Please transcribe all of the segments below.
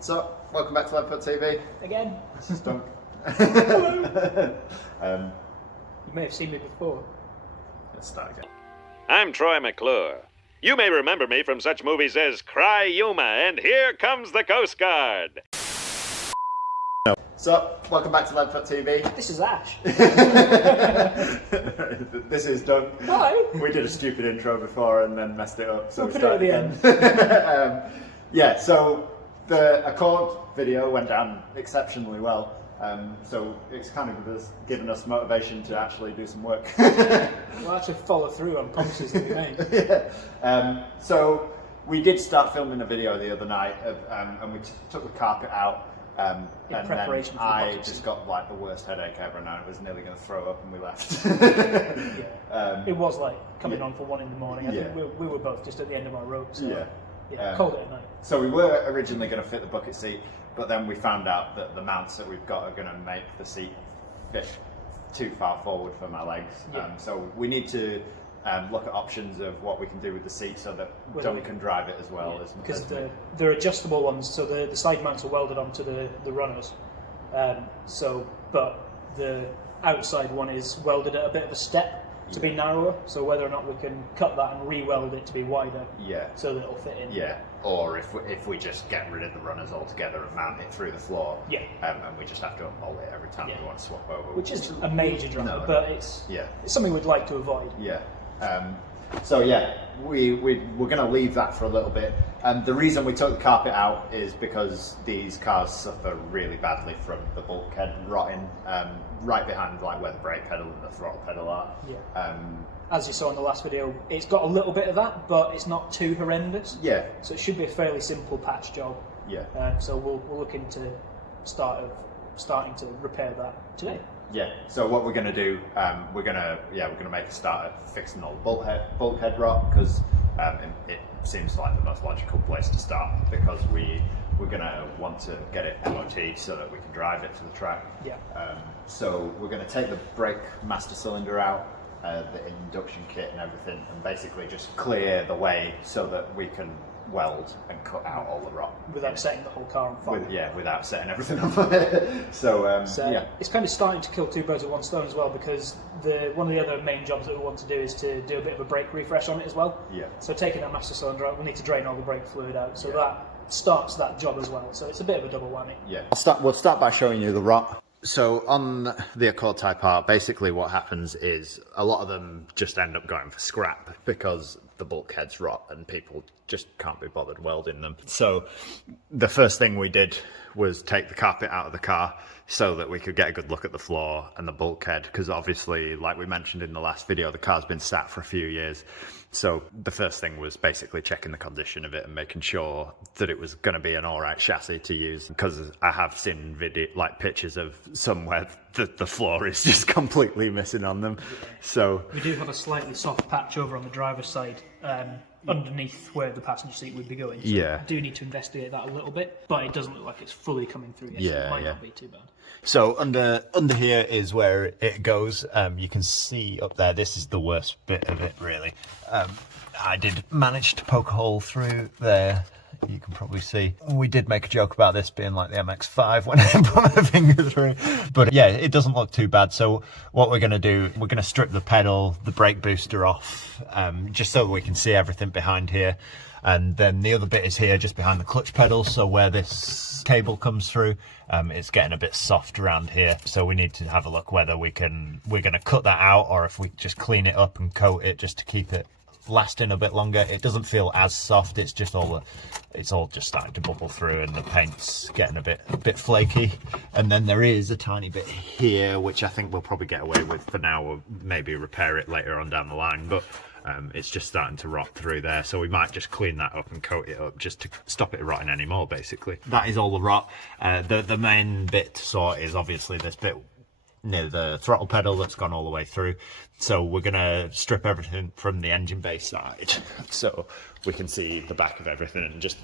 So, welcome back to LeadFoot TV. Again. This is Dunk. Hello. You may have seen me before. Let's start again. I'm Troy McClure. You may remember me from such movies as Cry Yuma and Here Comes the Coast Guard. So, welcome back to LeadFoot TV. This is Ash. This is Dunk. Hi. We did a stupid intro before and then messed it up, so We'll we put it at started the again. Yeah, so the Accord video went down exceptionally well. So it's kind of given us motivation to actually do some work. We'll actually follow through on promises that we made. Yeah. So we did start filming a video the other night, and we took the carpet out. And preparation then for the I bucket just seat. got like the worst headache ever, and I was nearly going to throw up, and we left. It was like coming on for 1 in the morning. I think Yeah. we were both just at the end of our rope. So Yeah. called it a night. So we were originally going to fit the bucket seat, but then we found out that the mounts that we've got are going to make the seat fit too far forward for my legs. Yeah. So we need to look at options of what we can do with the seat so that Whether Dunk can drive it as well as Because me. they're adjustable ones, so the side mounts are welded onto the runners. But the outside one is welded at a bit of a step to be narrower, so whether or not we can cut that and re-weld it to be wider, so that it'll fit in. Yeah, or if we just get rid of the runners altogether and mount it through the floor, and we just have to unbolt it every time we want to swap over. Which is a major drama, but it's something we'd like to avoid. Yeah. So we're going to leave that for a little bit. And the reason we took the carpet out is because these cars suffer really badly from the bulkhead rotting right behind like where the brake pedal and the throttle pedal are. Yeah. As you saw in the last video, it's got a little bit of that, but it's not too horrendous. Yeah. So it should be a fairly simple patch job. Yeah. So we'll look into starting to repair that today. Yeah. So what we're going to do, we're going to make a start at fixing all the bulkhead rot, because it seems like the most logical place to start, because we're going to want to get it MOT'd so that we can drive it to the track. Yeah. So we're going to take the brake master cylinder out, the induction kit and everything, and basically just clear the way so that we can weld and cut out all the rot Without setting the whole car on fire. without setting everything on fire. So it's kind of starting to kill two birds with one stone as well, because one of the other main jobs that we want to do is to do a bit of a brake refresh on it as well. Yeah. So taking that master cylinder out, we'll need to drain all the brake fluid out, so that starts that job as well. So it's a bit of a double whammy. Yeah. We'll start by showing you the rot. So on the Accord Type R, basically what happens is a lot of them just end up going for scrap because the bulkheads rot and people just can't be bothered welding them. So the first thing we did was take the carpet out of the car so that we could get a good look at the floor and the bulkhead, because obviously, like we mentioned in the last video, the car's been sat for a few years. So the first thing was basically checking the condition of it and making sure that it was going to be an all right chassis to use, because I have seen pictures of somewhere the floor is just completely missing on them. So we do have a slightly soft patch over on the driver's side, underneath where the passenger seat would be going. So I do need to investigate that a little bit, but it doesn't look like it's fully coming through yet, so it might not be too bad. So under here is where it goes. You can see up there, this is the worst bit of it really. I did manage to poke a hole through there. You can probably see. We did make a joke about this being like the MX-5 when I put my finger through. But yeah, it doesn't look too bad. So what we're going to do, we're going to strip the pedal, the brake booster off, just so that we can see everything behind here. And then the other bit is here, just behind the clutch pedal. So where this cable comes through, it's getting a bit soft around here. So we need to have a look whether we're going to cut that out, or if we just clean it up and coat it just to keep it lasting a bit longer. It doesn't feel as soft, it's just it's all just starting to bubble through and the paint's getting a bit flaky. And then there is a tiny bit here which I think we'll probably get away with for now. We'll maybe repair it later on down the line, but it's just starting to rot through there, so we might just clean that up and coat it up just to stop it rotting anymore. Basically that is all the rot. The main bit to sort is obviously this bit near the throttle pedal that's gone all the way through. So we're going to strip everything from the engine bay side so we can see the back of everything, and just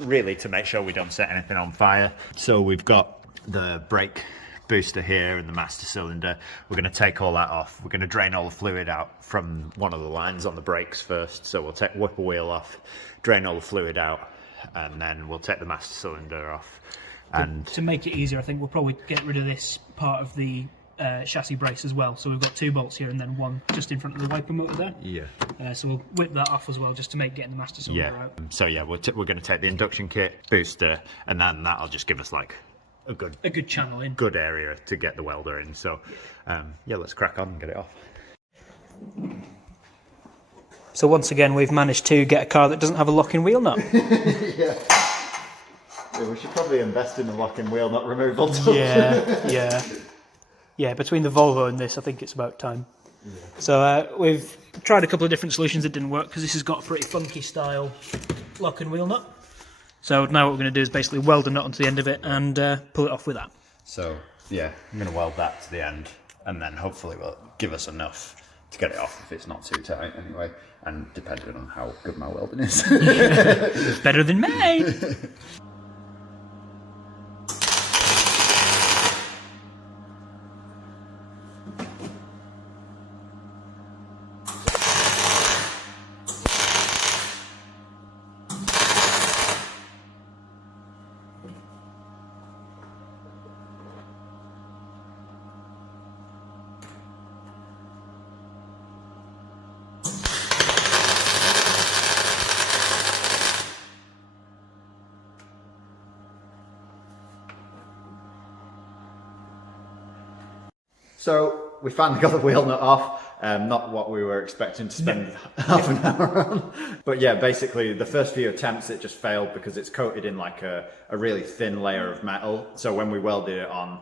really to make sure we don't set anything on fire. So we've got the brake booster here and the master cylinder. We're going to take all that off. We're going to drain all the fluid out from one of the lines on the brakes first. So we'll take whip a wheel off, drain all the fluid out, and then we'll take the master cylinder off. And to make it easier, I think we'll probably get rid of this part of the chassis brace as well. So we've got 2 bolts here and then one just in front of the wiper motor there. yeah, So we'll whip that off as well, just to make getting the master cylinder yeah. out. So yeah, we're going to take the induction kit, booster, and then that'll just give us like a good channel in. good area to get the welder in. So yeah, let's crack on and get it off. So once again, we've managed to get a car that doesn't have a locking wheel nut. Yeah, we should probably invest in the locking wheel nut removal tool. Yeah, between the Volvo and this, I think it's about time. Yeah. So we've tried a couple of different solutions that didn't work, because this has got a pretty funky style locking wheel nut. So now what we're going to do is basically weld a nut onto the end of it and pull it off with that. So yeah, I'm going to weld that to the end, and then hopefully will give us enough to get it off if it's not too tight anyway, and depending on how good my welding is. Better than me! So we finally got the wheel nut off. Not what we were expecting to spend half an hour on. But yeah, basically the first few attempts it just failed because it's coated in like a really thin layer of metal. So when we welded it on,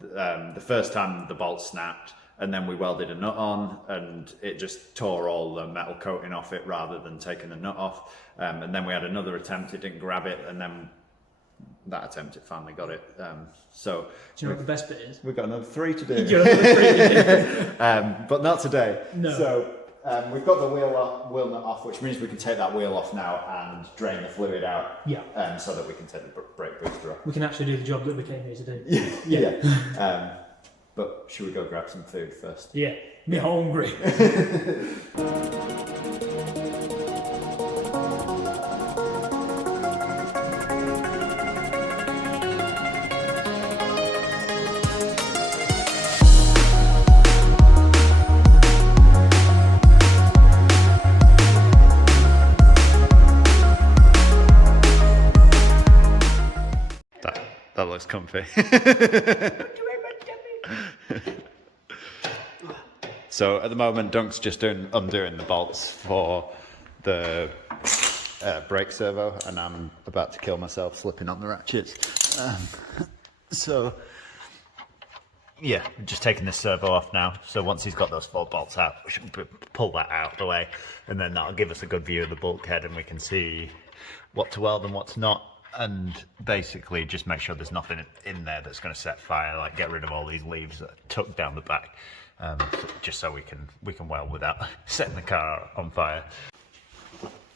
the first time the bolt snapped, and then we welded a nut on and it just tore all the metal coating off it rather than taking the nut off. And then we had another attempt, it didn't grab it, and then that attempt it finally got it. So do you know what the best bit is? We've got another 3 to do. You're another 3 to do. But not today. No. So we've got the wheel nut off, which means we can take that wheel off now and drain the fluid out. Yeah. So that we can take the brake booster off. We can actually do the job that we came here to do. Yeah. But should we go grab some food first? Yeah. Me hungry. That looks comfy. So at the moment, Dunk's just undoing the bolts for the brake servo, and I'm about to kill myself slipping on the ratchets. So yeah, we're just taking this servo off now. So once he's got those 4 bolts out, we should pull that out of the way, and then that'll give us a good view of the bulkhead, and we can see what to weld and what's not. And basically just make sure there's nothing in there that's going to set fire, like get rid of all these leaves that are tucked down the back, just so we can weld without setting the car on fire.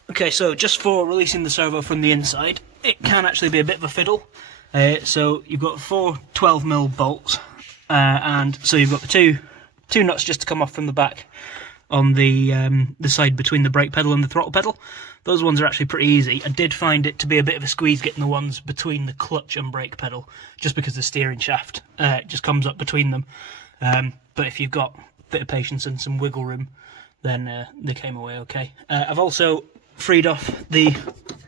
Okay, so just for releasing the servo from the inside, it can actually be a bit of a fiddle. So you've got 4 12mm bolts, and so you've got the two nuts just to come off from the back on the side between the brake pedal and the throttle pedal. Those ones are actually pretty easy. I did find it to be a bit of a squeeze getting the ones between the clutch and brake pedal, just because the steering shaft just comes up between them. But if you've got a bit of patience and some wiggle room, then they came away okay. I've also freed off the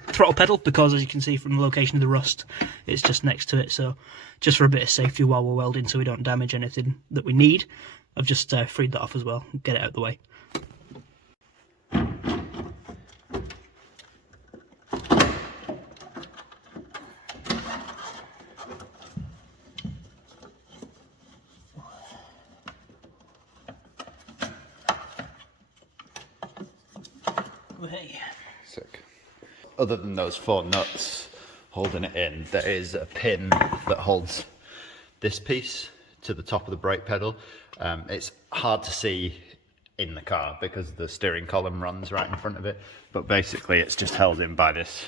throttle pedal because, as you can see from the location of the rust, it's just next to it. So just for a bit of safety while we're welding, so we don't damage anything that we need, I've just freed that off as well, get it out of the way. Sick. Other than those 4 nuts holding it in, there is a pin that holds this piece to the top of the brake pedal. It's hard to see in the car because the steering column runs right in front of it, but basically it's just held in by this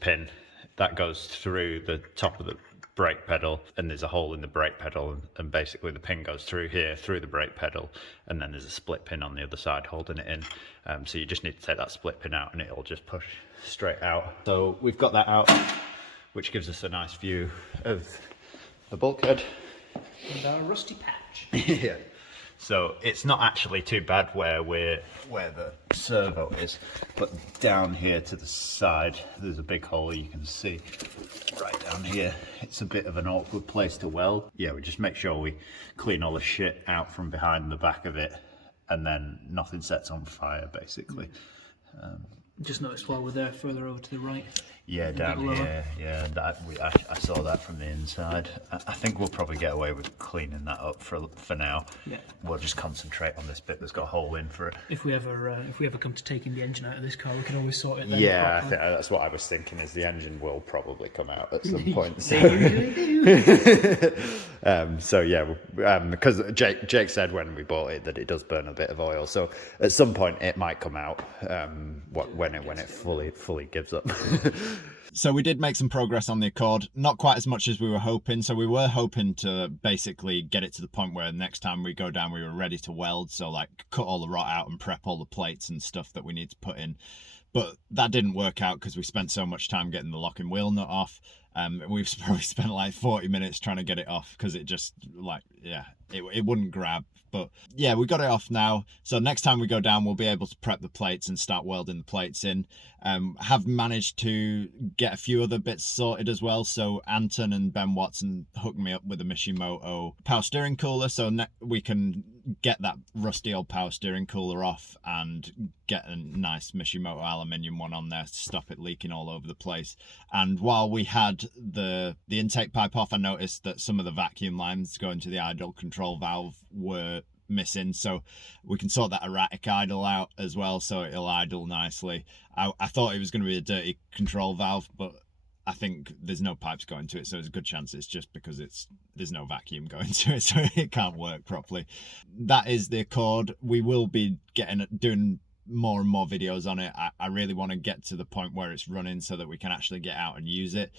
pin that goes through the top of the brake pedal, and there's a hole in the brake pedal, and basically the pin goes through here, through the brake pedal, and then there's a split pin on the other side holding it in. So you just need to take that split pin out and it'll just push straight out. So we've got that out, which gives us a nice view of the bulkhead. And our rusty patch. Yeah. So it's not actually too bad where the servo is, but down here to the side, there's a big hole you can see right down here. It's a bit of an awkward place to weld. Yeah, we just make sure we clean all the shit out from behind the back of it, and then nothing sets on fire, basically. Just noticed while we're there, further over to the right. Yeah, down here. Yeah, I saw that from the inside. I think we'll probably get away with cleaning that up for now. Yeah. We'll just concentrate on this bit that's got a hole in for it. If we ever come to taking the engine out of this car, we can always sort it then. Yeah, I think that's what I was thinking. Is the engine will probably come out at some point. So, so yeah, because Jake said when we bought it that it does burn a bit of oil. So at some point it might come out. When it fully gives up. So we did make some progress on the Accord, not quite as much as we were hoping. So we were hoping to basically get it to the point where next time we go down, we were ready to weld. So like cut all the rot out and prep all the plates and stuff that we need to put in. But that didn't work out because we spent so much time getting the locking wheel nut off. We've probably spent like 40 minutes trying to get it off because it just it wouldn't grab. But yeah, we got it off now. So next time we go down, we'll be able to prep the plates and start welding the plates in. Have managed to get a few other bits sorted as well. So Anton and Ben Watson hooked me up with a Mishimoto power steering cooler. So we can get that rusty old power steering cooler off and get a nice Mishimoto aluminium one on there to stop it leaking all over the place. And while we had the intake pipe off, I noticed that some of the vacuum lines going to the idle control valve were missing, so we can sort that erratic idle out as well, so it'll idle nicely. I thought it was going to be a dirty control valve, but I think there's no pipes going to it, so there's a good chance it's just because there's no vacuum going to it, so it can't work properly. That is the Accord. We will be doing more and more videos on it. I really want to get to the point where it's running so that we can actually get out and use it.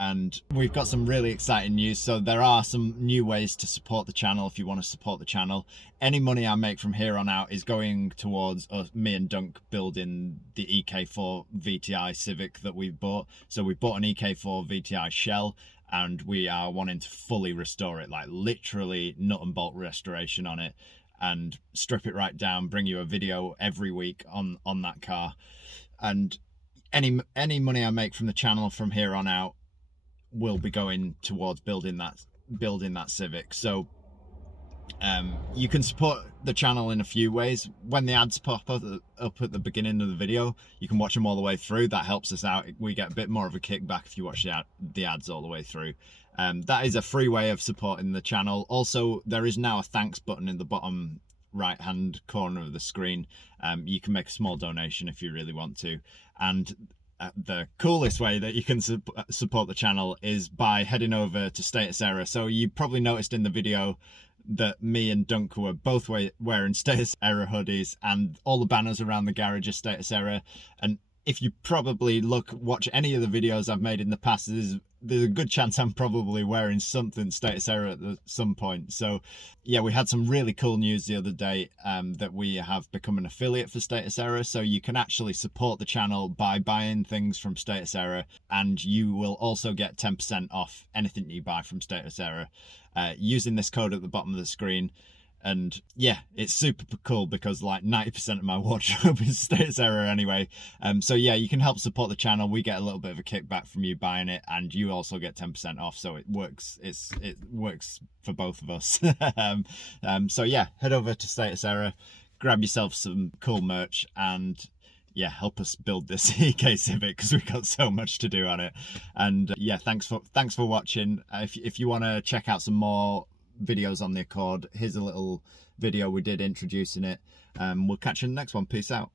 And we've got some really exciting news. So there are some new ways to support the channel if you want to support the channel. Any money I make from here on out is going towards me and Dunk building the EK4 VTI Civic that we bought. So we bought an EK4 VTI shell and we are wanting to fully restore it, like literally nut and bolt restoration on it, and strip it right down, bring you a video every week on that car. And any money I make from the channel from here on out will be going towards building that Civic. So you can support the channel in a few ways. When the ads pop up at the beginning of the video, you can watch them all the way through. That helps us out. We get a bit more of a kickback if you watch the ads all the way through. That is a free way of supporting the channel. Also, there is now a thanks button in the bottom right hand corner of the screen. You can make a small donation if you really want to. And the coolest way that you can support the channel is by heading over to Status Error. So you probably noticed in the video that me and Dunk were both wearing Status Error hoodies, and all the banners around the garage are Status Error. And if you probably watch any of the videos I've made in the past, there's a good chance I'm probably wearing something Status Error at some point. So yeah, we had some really cool news the other day that we have become an affiliate for Status Error. So you can actually support the channel by buying things from Status Error, and you will also get 10% off anything you buy from Status Error using this code at the bottom of the screen. And yeah, it's super cool because like 90% of my wardrobe is Status Error anyway. So yeah, you can help support the channel. We get a little bit of a kickback from you buying it, and you also get 10% off. So it works. It works for both of us. So yeah, head over to Status Error, grab yourself some cool merch, and yeah, help us build this EK Civic because we've got so much to do on it. And yeah, thanks for watching. If you want to check out some more videos on the Accord, here's a little video we did introducing it. We'll catch you in the next one. Peace out.